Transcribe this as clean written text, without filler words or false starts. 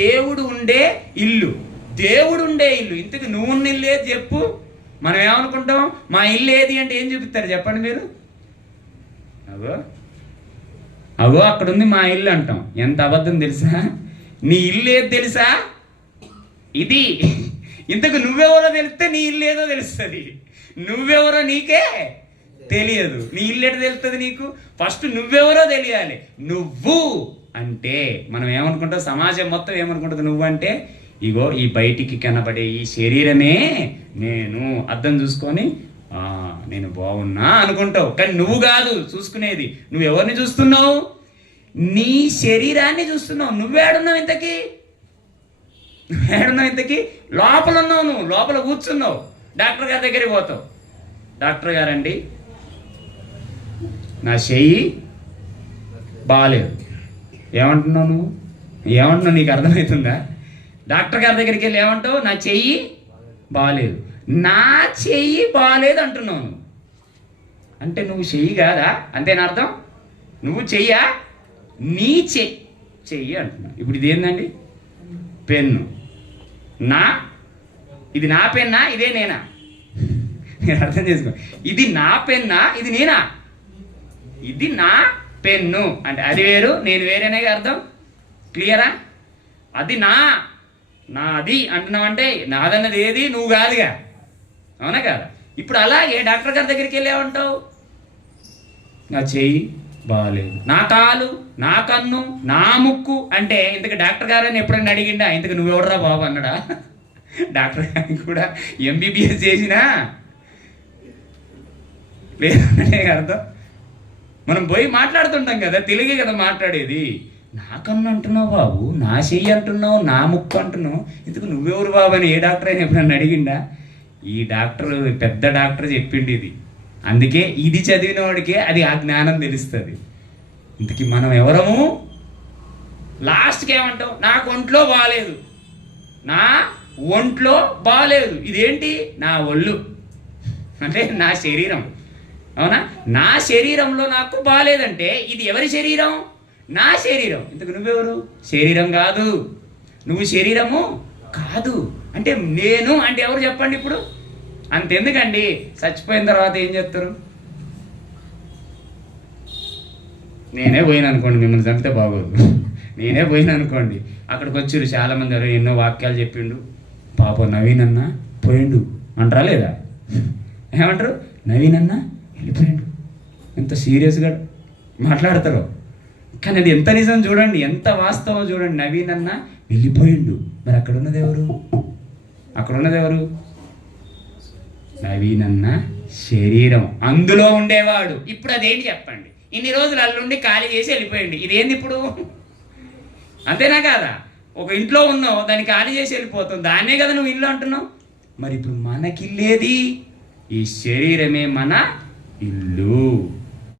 దేవుడు ఉండే ఇల్లు. దేవుడు ఉండే ఇల్లు. ఇంతకు నువ్వు ఉన్న ఇల్లు ఏది చెప్పు. మనం ఏమనుకుంటాం, మా ఇల్లు ఏది అంటే ఏం చూపిస్తారు చెప్పండి మీరు? అగో అగో అక్కడ ఉంది మా ఇల్లు అంటాం. ఎంత అబద్ధం తెలుసా? నీ ఇల్లు ఏది తెలుసా? ఇది. ఇంతకు నువ్వెవరో తెలిస్తే నీ ఇల్లు ఏదో తెలుస్తుంది. నువ్వెవరో నీకే తెలియదు. నీ ఇల్లు ఎటు తెలుస్తుంది నీకు? ఫస్ట్ నువ్వెవరో తెలియాలి. నువ్వు అంటే మనం ఏమనుకుంటాం, సమాజం మొత్తం ఏమనుకుంటుంది నువ్వు అంటే, ఇగో ఈ బయటికి కనబడే ఈ శరీరమే నేను. అద్దం చూసుకొని నేను బాగున్నా అనుకుంటావు. కానీ నువ్వు కాదు చూసుకునేది. నువ్వు ఎవరిని చూస్తున్నావు? నీ శరీరాన్ని చూస్తున్నావు. నువ్వేడున్నావు ఇంతకీ? నువ్వేడున్నావు ఇంతకీ? లోపల ఉన్నావు. నువ్వు లోపల కూర్చున్నావు. డాక్టర్ గారి దగ్గరికి పోతావు. డాక్టర్ గారండి నా చెయ్యి బాగాలేదు. ఏమంటున్నావు నువ్వు? ఏమంటున్నావు? నీకు అర్థమవుతుందా? డాక్టర్ గారి దగ్గరికి వెళ్ళి ఏమంటావు? నా చెయ్యి బాగాలేదు. నా చెయ్యి బాగాలేదు అంటున్నావు. అంటే నువ్వు చెయ్యి కాదా? అంతేనా అర్థం? నువ్వు చెయ్యా? నీ చెయ్యి అంటున్నావు. ఇప్పుడు ఇది ఏందండి? పెన్ను. ఇది నా పెన్నా? ఇదే నేనా? నేను అర్థం చేసుకో. ఇది నా పెన్నా? ఇది నేనా? ఇది నా పెన్ను అంటే అది వేరు, నేను వేరేనే అర్థం. క్లియరా? అది నాది అంటున్నావంటే నాదన్నది ఏది? నువ్వు కాదుగా. అవునా కాదా? ఇప్పుడు అలాగే డాక్టర్ గారి దగ్గరికి వెళ్ళావంటావు, నా చెయ్యి బాగాలేదు, నా కాలు, నా కన్ను, నా ముక్కు అంటే ఇంతకు డాక్టర్ గారని ఎప్పుడైనా అడిగిండా ఇంతకు నువ్వెవడరా బాబు అన్నాడా? డాక్టర్ గారికి కూడా ఎంబీబీఎస్ చేసినా లేదనే అర్థం. మనం పోయి మాట్లాడుతుంటాం కదా, తెలుగే కదా మాట్లాడేది. నా కన్ను అంటున్నావు బాబు, నా చెయ్యి అంటున్నావు, నా ముక్కు అంటున్నావు, ఇందుకు నువ్వెవరు బాబు అని ఏ డాక్టర్ అయినా ఎప్పుడన్నా అడిగిండా? ఈ డాక్టర్ పెద్ద డాక్టర్ చెప్పిండి ఇది. అందుకే ఇది చదివిన వాడికే అది ఆ జ్ఞానం తెలుస్తుంది. ఇంతకీ మనం ఎవరము? లాస్ట్కి ఏమంటాం? నాకు ఒంట్లో బాగాలేదు, నా ఒంట్లో బాగాలేదు. ఇదేంటి? నా ఒళ్ళు అంటే నా శరీరం. అవునా? నా శరీరంలో నాకు బాగాలేదంటే ఇది ఎవరి శరీరం? నా శరీరం. ఇంతకు నువ్వెవరు? శరీరం కాదు. నువ్వు శరీరము కాదు. అంటే నేను అంటే ఎవరు చెప్పండి ఇప్పుడు? అంతెందుకండి, చచ్చిపోయిన తర్వాత ఏం చెప్తారు? నేనే పోయిన అనుకోండి, మిమ్మల్ని చంపితే బాగోదు. నేనే పోయిన అనుకోండి, అక్కడికి వచ్చారు చాలామంది, ఎవరు ఎన్నో వాక్యాలు చెప్పిండు, పాపం నవీన్ అన్న పోయిండు అంటారా లేదా? ఏమంటారు? నవీన్ అన్న వెళ్ళిపోయిండు. ఎంత సీరియస్గా మాట్లాడతారో. కానీ అది ఎంత నిజం చూడండి, ఎంత వాస్తవం చూడండి. నవీన్ అన్న వెళ్ళిపోయిండు. మరి అక్కడ ఉన్నది ఎవరు? అక్కడ ఉన్నది ఎవరు? నవీన్ అన్న శరీరం, అందులో ఉండేవాడు. ఇప్పుడు అదేంటి చెప్పండి? ఇన్ని రోజులు అల్లుండి ఖాళీ చేసి వెళ్ళిపోయింది. ఇదేంది ఇప్పుడు? అంతేనా కాదా? ఒక ఇంట్లో ఉన్నావు, దాన్ని ఖాళీ చేసి వెళ్ళిపోతావు, దాన్నే కదా నువ్వు ఇల్లు అంటున్నావు. మరి ఇప్పుడు మనకిల్లేది? ఈ శరీరమే మన ఇల్లు.